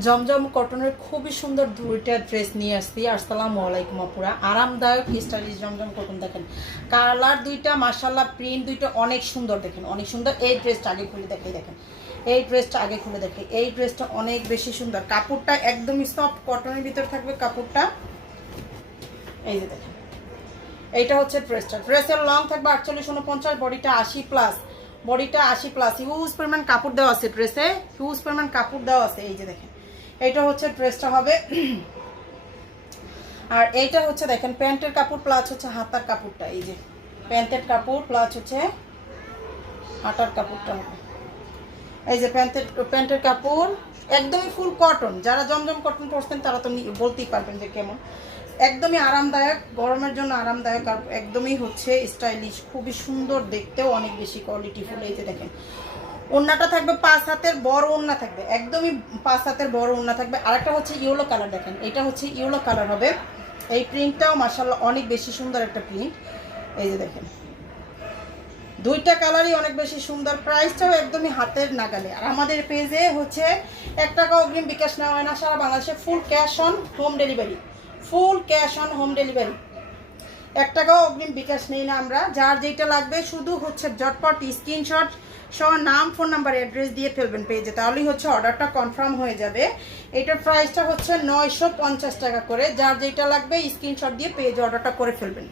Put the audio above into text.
জমজম কটনের খুবই সুন্দর দুইটা ড্রেস নিয়ে আসছি। আসসালামু আলাইকুম আপুরা। আরামদায়ক স্টাইলিশ জমজম কটন দেখেন, কালার দুইটা মাশাআল্লাহ, প্রিন্ট দুইটা অনেক সুন্দর, দেখেন অনেক সুন্দর। এই ড্রেসটা আগে খুলে দেখাই, দেখেন এই ড্রেসটা আগে খুলে দেখে, এই ড্রেসটা অনেক বেশি সুন্দর। কাপড়টা একদমই সফট কটনের ভিতর থাকবে কাপড়টা। এই যে দেখেন, এইটা হচ্ছে ড্রেসটা। ড্রেসের লং থাকবে 48-49, বডিটা 80+, বডিটা 80+। হিউজ পরিমাণ কাপড় দেওয়া আছে ড্রেসে, হিউজ পরিমাণ কাপড় দেওয়া আছে। এই যে দেখেন, এইটা হচ্ছে ড্রেসটা হবে। আর এইটা হচ্ছে দেখেন প্যান্টের কাপড় প্লাস হচ্ছে হাতার কাপড়টা। এই যে প্যান্টের কাপড় প্লাস হচ্ছে হাতার কাপড়টা হবে। এই যে প্যান্টের কাপড় একদমই ফুল কটন। যারা জমজম কটন পরছেন তারা তো বলতেই পারবেন যে কেমন, একদমই আরামদায়ক, গরমের জন্য আরামদায়ক, আর একদমই হচ্ছে স্টাইলিশ, খুবই সুন্দর দেখতেও, অনেক বেশি কোয়ালিটিফুল। এই যে দেখেন ওড়নাটা থাকবে 5 হাতের বড় ওড়না থাকবে, একদমই 5 হাতের বড় ওড়না থাকবে। আরেকটা হচ্ছে ইয়েলো কালার, দেখেন এটা হচ্ছে ইয়েলো কালার হবে। এই প্রিন্টটাও মাশাআল্লাহ অনেক বেশি সুন্দর একটা প্রিন্ট। এই যে দেখেন দুইটা কালারই অনেক বেশি সুন্দর, প্রাইসটাও একদমই হাতের নাগালে। আর আমাদের পেজে হচ্ছে 1 টাকা অগ্রিম বিকাশ নেওয়া হয় না, সারা বাংলাদেশে full cash on home delivery, full cash on home delivery. 1 টাকাও অগ্রিম বিকাশ নেই না আমরা। যার যেটা লাগবে শুধু হচ্ছে ঝটপট স্ক্রিনশট সহ নাম, ফোন নাম্বার, অ্যাড্রেস দিয়ে ফেলবেন পেজে, তাহলেই হচ্ছে অর্ডারটা কনফার্ম হয়ে যাবে। এটার প্রাইসটা হচ্ছে 950 টাকা করে। যার যেটা লাগবে স্ক্রিনশট দিয়ে পেজে অর্ডারটা করে ফেলবেন।